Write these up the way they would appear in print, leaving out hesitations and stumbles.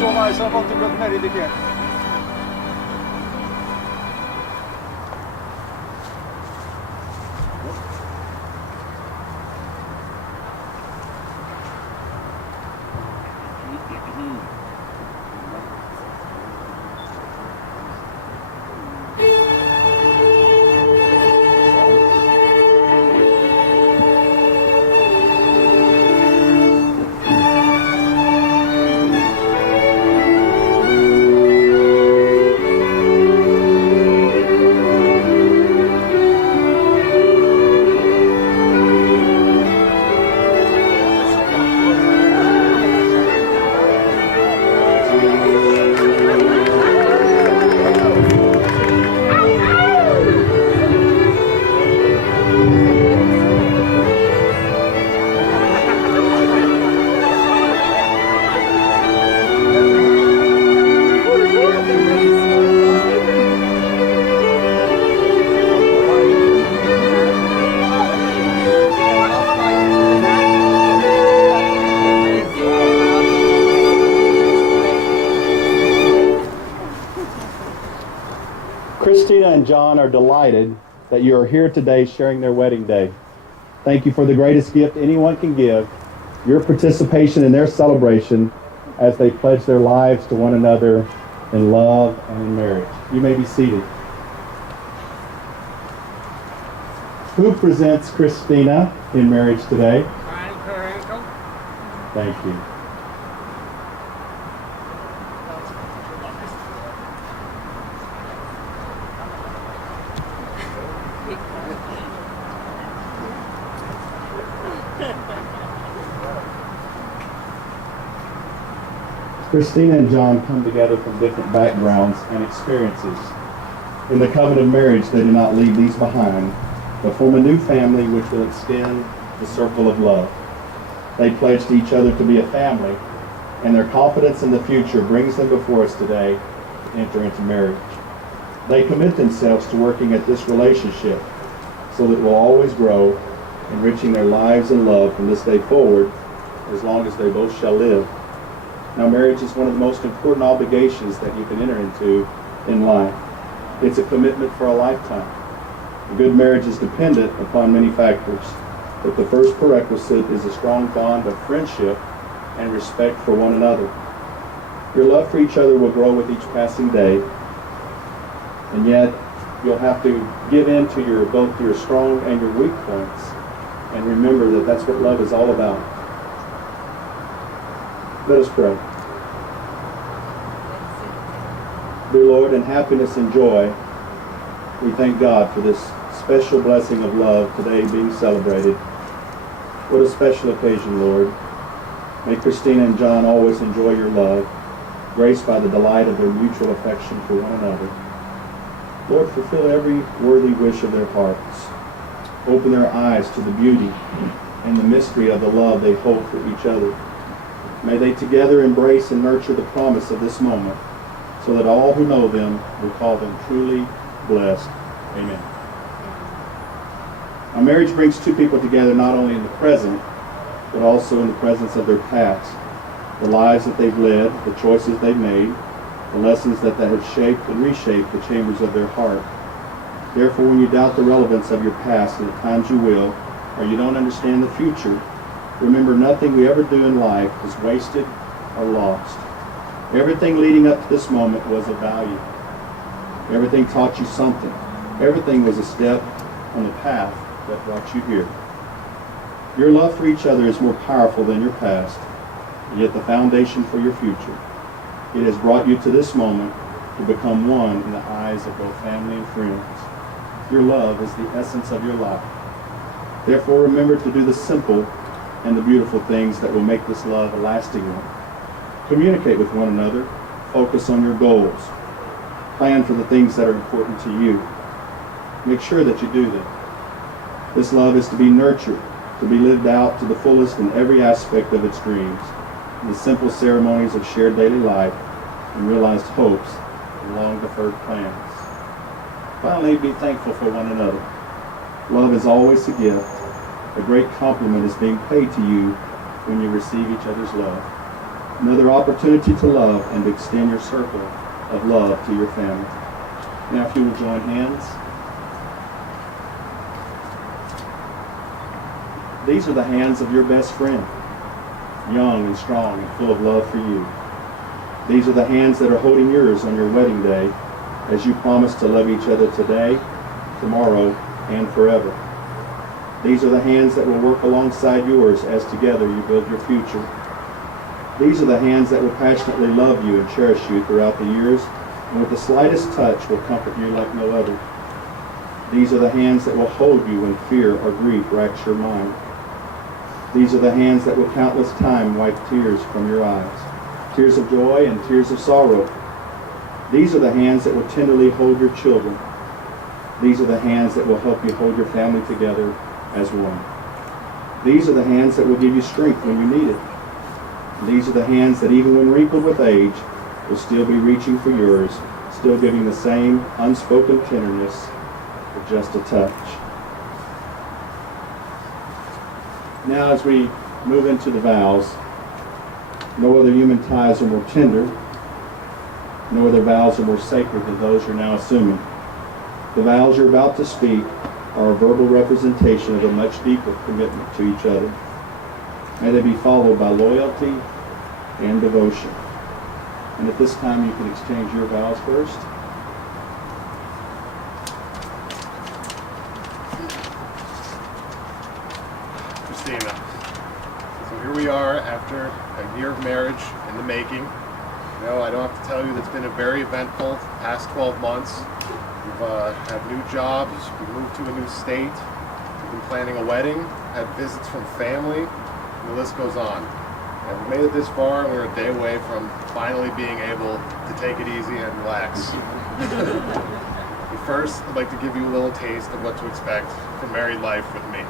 so nice. I want to get married again. Kristina and John are delighted that you are here today sharing their wedding day. Thank you for the greatest gift anyone can give, your participation in their celebration as they pledge their lives to one another in love and in marriage. You may be seated. Who presents Kristina in marriage today? Thank you. Kristina and John come together from different backgrounds and experiences. In the covenant of marriage, they do not leave these behind, but form a new family which will extend the circle of love. They pledge to each other to be a family, and their confidence in the future brings them before us today to enter into marriage. They commit themselves to working at this relationship so that it will always grow, enriching their lives in love from this day forward, as long as they both shall live. Now, marriage is one of the most important obligations that you can enter into in life. It's a commitment for a lifetime. A good marriage is dependent upon many factors, but the first prerequisite is a strong bond of friendship and respect for one another. Your love for each other will grow with each passing day, and yet you'll have to give in to both your strong and your weak points, and remember that that's what love is all about. Let us pray. Dear Lord, in happiness and joy, we thank God for this special blessing of love today being celebrated. What a special occasion, Lord. May Kristina and John always enjoy your love, graced by the delight of their mutual affection for one another. Lord, fulfill every worthy wish of their hearts. Open their eyes to the beauty and the mystery of the love they hold for each other. May they together embrace and nurture the promise of this moment, so that all who know them will call them truly blessed. Amen. Now, marriage brings two people together not only in the present, but also in the presence of their past, the lives that they've led, the choices they've made, the lessons that have shaped and reshaped the chambers of their heart. Therefore, when you doubt the relevance of your past, and at times you will, or you don't understand the future, remember nothing we ever do in life is wasted or lost. Everything leading up to this moment was of value. Everything taught you something. Everything was a step on the path that brought you here. Your love for each other is more powerful than your past, and yet the foundation for your future. It has brought you to this moment to become one in the eyes of both family and friends. Your love is the essence of your life. Therefore, remember to do the simple and the beautiful things that will make this love a lasting one. Communicate with one another. Focus on your goals. Plan for the things that are important to you. Make sure that you do them. This love is to be nurtured, to be lived out to the fullest in every aspect of its dreams, in the simple ceremonies of shared daily life, and realized hopes and long-deferred plans. Finally, be thankful for one another. Love is always a gift. A great compliment is being paid to you when you receive each other's love. Another opportunity to love and to extend your circle of love to your family. Now, if you will join hands. These are the hands of your best friend, young and strong and full of love for you. These are the hands that are holding yours on your wedding day as you promise to love each other today, tomorrow, and forever. These are the hands that will work alongside yours as together you build your future. These are the hands that will passionately love you and cherish you throughout the years, and with the slightest touch will comfort you like no other. These are the hands that will hold you when fear or grief racks your mind. These are the hands that will countless time wipe tears from your eyes, tears of joy and tears of sorrow. These are the hands that will tenderly hold your children. These are the hands that will help you hold your family together as one. These are the hands that will give you strength when you need it. These are the hands that even when wrinkled with age will still be reaching for yours, still giving the same unspoken tenderness with just a touch. Now, as we move into the vows, no other human ties are more tender, no other vows are more sacred than those you're now assuming. The vows you're about to speak are a verbal representation of a much deeper commitment to each other. May they be followed by loyalty and devotion. And at this time, you can exchange your vows first. Kristina, so here we are after a year of marriage in the making. You know, I don't have to tell you that it's been a very eventful past 12 months. We've had new jobs, we moved to a new state, we've been planning a wedding, had visits from family, and the list goes on. And we made it this far, and we're a day away from finally being able to take it easy and relax. But first, I'd like to give you a little taste of what to expect from married life with me.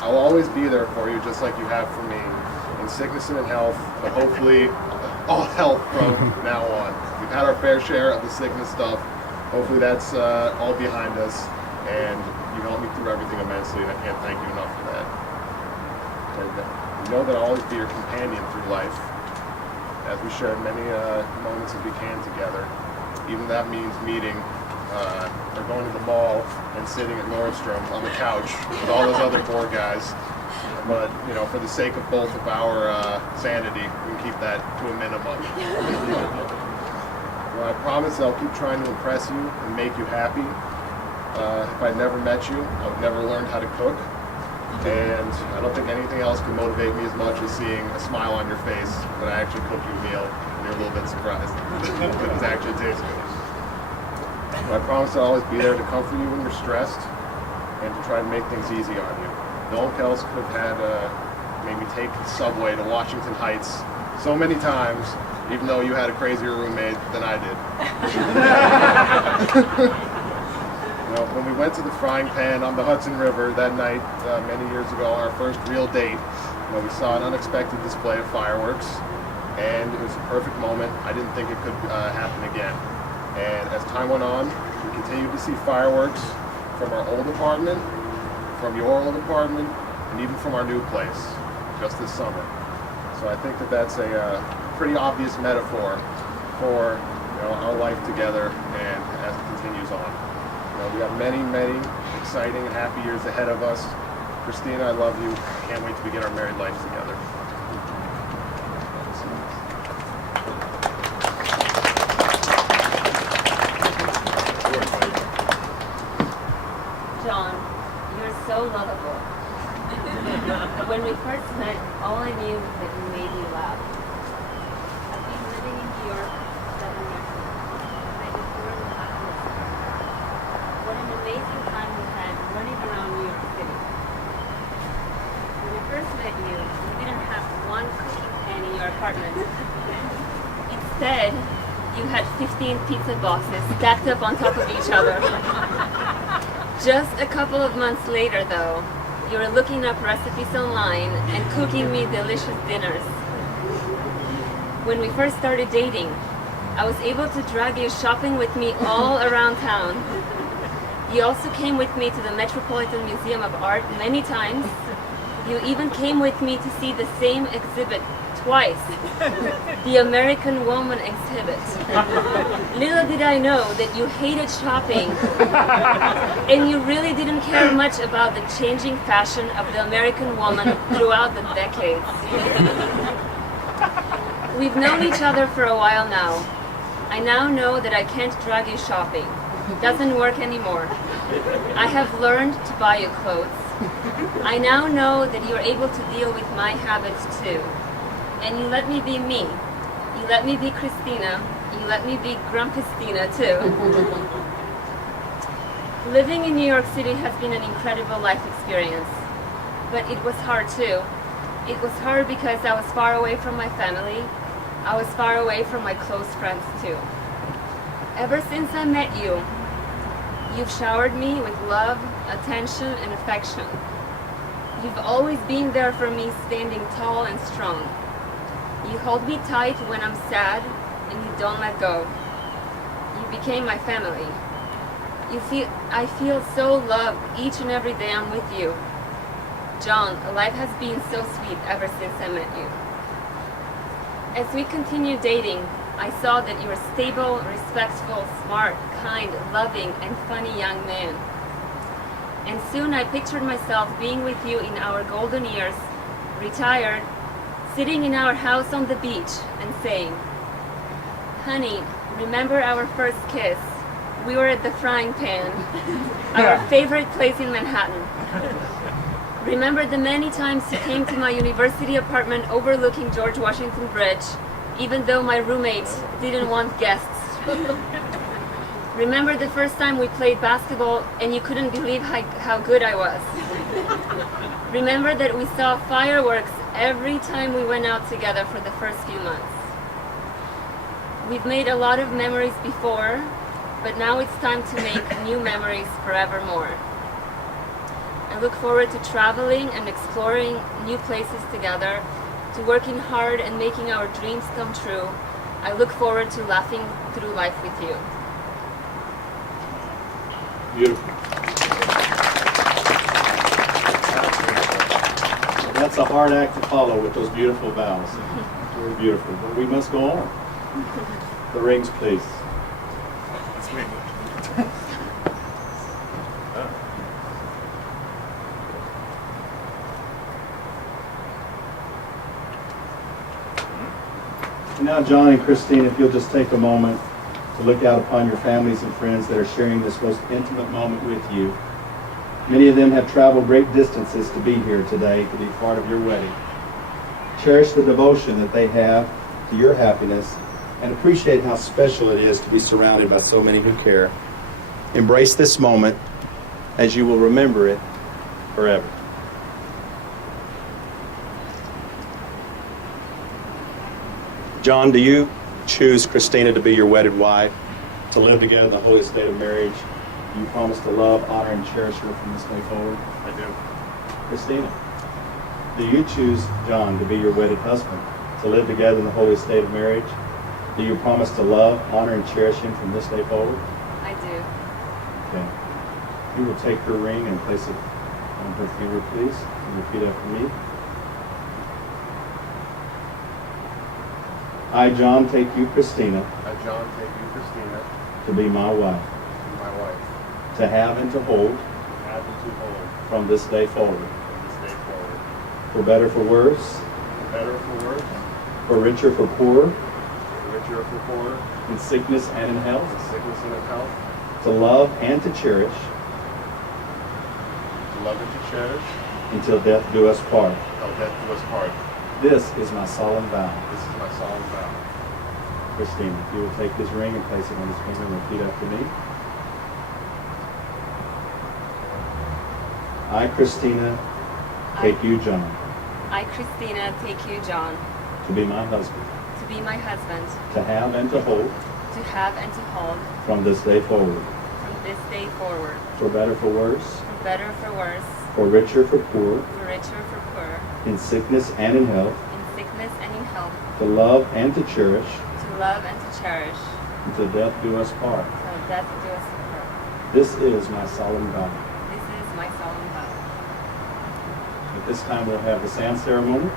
I'll always be there for you, just like you have for me, in sickness and in health, but hopefully all health from now on. We've had our fair share of the sickness stuff. Hopefully that's all behind us, and you helped me through everything immensely, and I can't thank you enough for that. And you know that I'll always be your companion through life, as we share many moments as we can together. Even that means meeting or going to the mall and sitting at Nordstrom on the couch with all those other poor guys. But, you know, for the sake of both of our sanity, we can keep that to a minimum. Well, I promise I'll keep trying to impress you and make you happy. If I'd never met you, I would never learned how to cook. And I don't think anything else can motivate me as much as seeing a smile on your face when I actually cook you a meal and you're a little bit surprised that it actually tastes good. But I promise I'll always be there to comfort you when you're stressed and to try to make things easy on you. No one else could have made me take the subway to Washington Heights so many times, even though you had a crazier roommate than I did. You know, when we went to the frying pan on the Hudson River that night many years ago, our first real date, you know, we saw an unexpected display of fireworks, and it was a perfect moment. I didn't think it could happen again. And as time went on, we continued to see fireworks from our old apartment, from your old apartment, and even from our new place just this summer. So I think that that's a pretty obvious metaphor for, you know, our life together and as it continues on. You know, we have many, many exciting and happy years ahead of us. Kristina, I love you. I can't wait to begin our married life together. John, you're so lovable. When we first met, all I knew was that you made me laugh. I've been living in New York for 7 years now, and I adore the atmosphere. What an amazing time we had running around New York City. When I first met you, you didn't have one cooking pan in your apartment. Instead, you had 15 pizza boxes stacked up on top of each other. Just a couple of months later, though, you were looking up recipes online and cooking me delicious dinners. When we first started dating, I was able to drag you shopping with me all around town. You also came with me to the Metropolitan Museum of Art many times. You even came with me to see the same exhibit twice, the American Woman exhibit. Little did I know that you hated shopping, and you really didn't care much about the changing fashion of the American woman throughout the decades. We've known each other for a while now. I now know that I can't drag you shopping. It doesn't work anymore. I have learned to buy you clothes. I now know that you're able to deal with my habits too. And you let me be me. You let me be Kristina. You let me be Grumpystina too. Living in New York City has been an incredible life experience. But it was hard too. It was hard because I was far away from my family. I was far away from my close friends too. Ever since I met you, you've showered me with love, attention, and affection. You've always been there for me, standing tall and strong. You hold me tight when I'm sad, and you don't let go. You became my family. I feel so loved each and every day I'm with you. John, life has been so sweet ever since I met you. As we continued dating, I saw that you were a stable, respectful, smart, kind, loving, and funny young man. And soon I pictured myself being with you in our golden years, retired, sitting in our house on the beach and saying, "Honey, remember our first kiss? We were at the Frying Pan, our favorite place in Manhattan. Remember the many times you came to my university apartment overlooking George Washington Bridge, even though my roommate didn't want guests. Remember the first time we played basketball and you couldn't believe how good I was. Remember that we saw fireworks every time we went out together for the first few months. We've made a lot of memories before, but now it's time to make new memories forevermore. I look forward to traveling and exploring new places together, to working hard and making our dreams come true. I look forward to laughing through life with you." Beautiful. That's a hard act to follow with those beautiful vows. Very beautiful. But we must go on. The rings, please. That's me. And now, John and Kristina, if you'll just take a moment to look out upon your families and friends that are sharing this most intimate moment with you. Many of them have traveled great distances to be here today to be part of your wedding. Cherish the devotion that they have to your happiness and appreciate how special it is to be surrounded by so many who care. Embrace this moment as you will remember it forever. John, do you choose Kristina to be your wedded wife, to live together in the holy state of marriage? Do you promise to love, honor, and cherish her from this day forward? I do. Kristina, do you choose John to be your wedded husband, to live together in the holy state of marriage? Do you promise to love, honor, and cherish him from this day forward? I do. Okay. You will take her ring and place it on her finger, please, and repeat after me. I, John, take you, Kristina, I, John, take you, Kristina, to be my wife, to be my wife, to have and to hold to have and to hold from this day forward, from this day forward, for better, for worse, for better or for worse, for richer, for poorer, for richer or for poorer, in sickness and in health, in sickness and in health, to love and to cherish to love and to cherish, until death do us part. till death do us part. This is my solemn vow. This is my solemn vow. Kristina, if you will take this ring and place it on his finger and repeat after me. I, Kristina, take you, John, I, Kristina, take you, John, to be my husband, to be my husband, to have and to hold to have and to hold from this day forward, from this day forward, for better, for worse, for better or for worse, for richer, for poor, for richer or for poorer, in sickness and in health, in sickness and in health, to love and to cherish to love and to cherish, until death do us part. till death do us apart. This is my solemn vow. This is my solemn vow. At this time, we'll have the sand ceremony.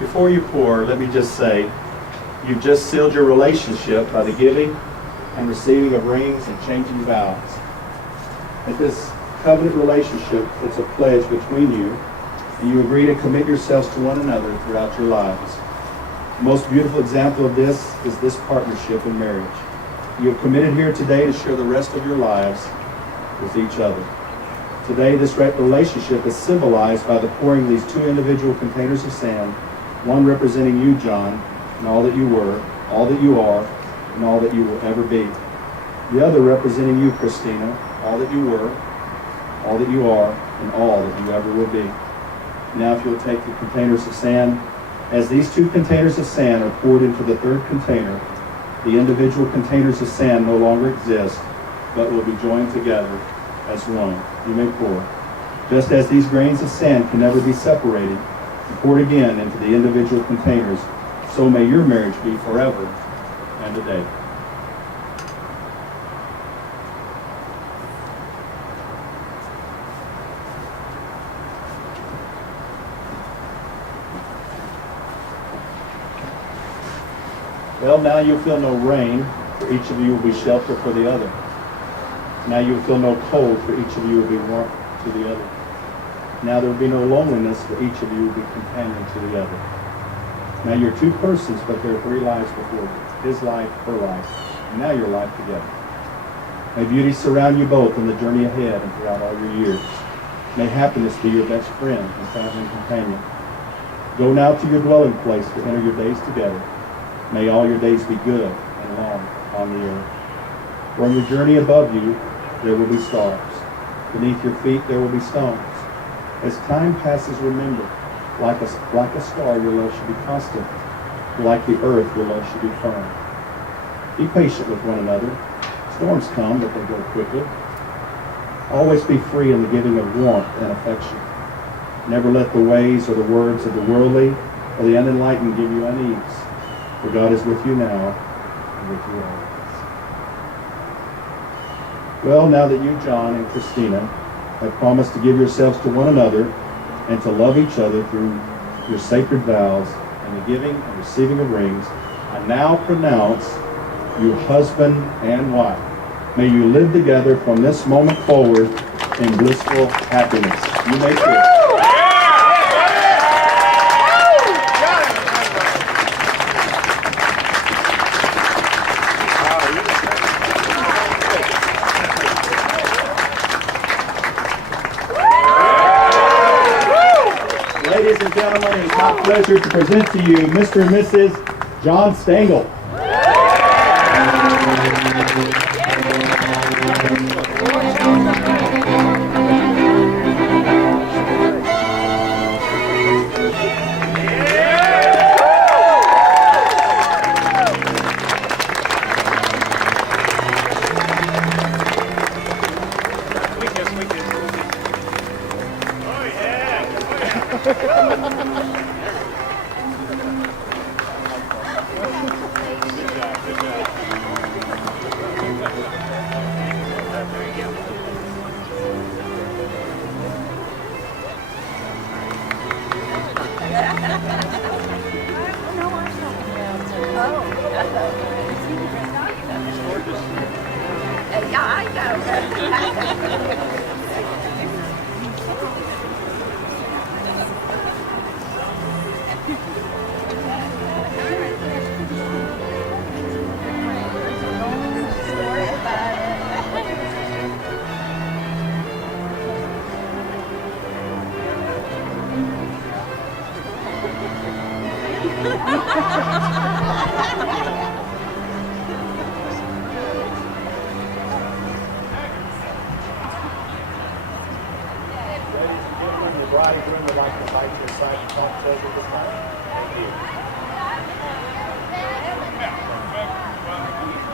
Before you pour, let me just say, you've just sealed your relationship by the giving and receiving of rings and changing vows. At this covenant relationship, it's a pledge between you, and you agree to commit yourselves to one another throughout your lives. The most beautiful example of this is this partnership in marriage. You have committed here today to share the rest of your lives with each other. Today, this relationship is symbolized by the pouring of these two individual containers of sand, one representing you, John, and all that you were, all that you are, and all that you will ever be. The other representing you, Kristina, all that you were, all that you are, and all that you ever will be. Now if you'll take the containers of sand, as these two containers of sand are poured into the third container, the individual containers of sand no longer exist, but will be joined together as one. You may pour. Just as these grains of sand can never be separated and poured again into the individual containers, so may your marriage be forever and a day. Well, now you'll feel no rain, for each of you will be shelter for the other. Now you'll feel no cold, for each of you will be warmth to the other. Now there will be no loneliness, for each of you will be companion to the other. Now you're two persons, but there are three lives before you. His life, her life, and now your life together. May beauty surround you both in the journey ahead and throughout all your years. May happiness be your best friend and traveling companion. Go now to your dwelling place to enter your days together. May all your days be good and long on the earth. For on your journey above you, there will be stars. Beneath your feet, there will be stones. As time passes, remember, like a star, your love should be constant. Like the earth, your love should be firm. Be patient with one another. Storms come, but they go quickly. Always be free in the giving of warmth and affection. Never let the ways or the words of the worldly or the unenlightened give you unease. For God is with you now and with you always. Well, now that you, John and Kristina, have promised to give yourselves to one another and to love each other through your sacred vows and the giving and receiving of rings, I now pronounce you husband and wife. May you live together from this moment forward in blissful happiness. You may sit. Ladies and gentlemen, it is my pleasure to present to you Mr. and Mrs. John Stangl. Bride and groom would like to invite you aside and talk to us at this time. Thank you.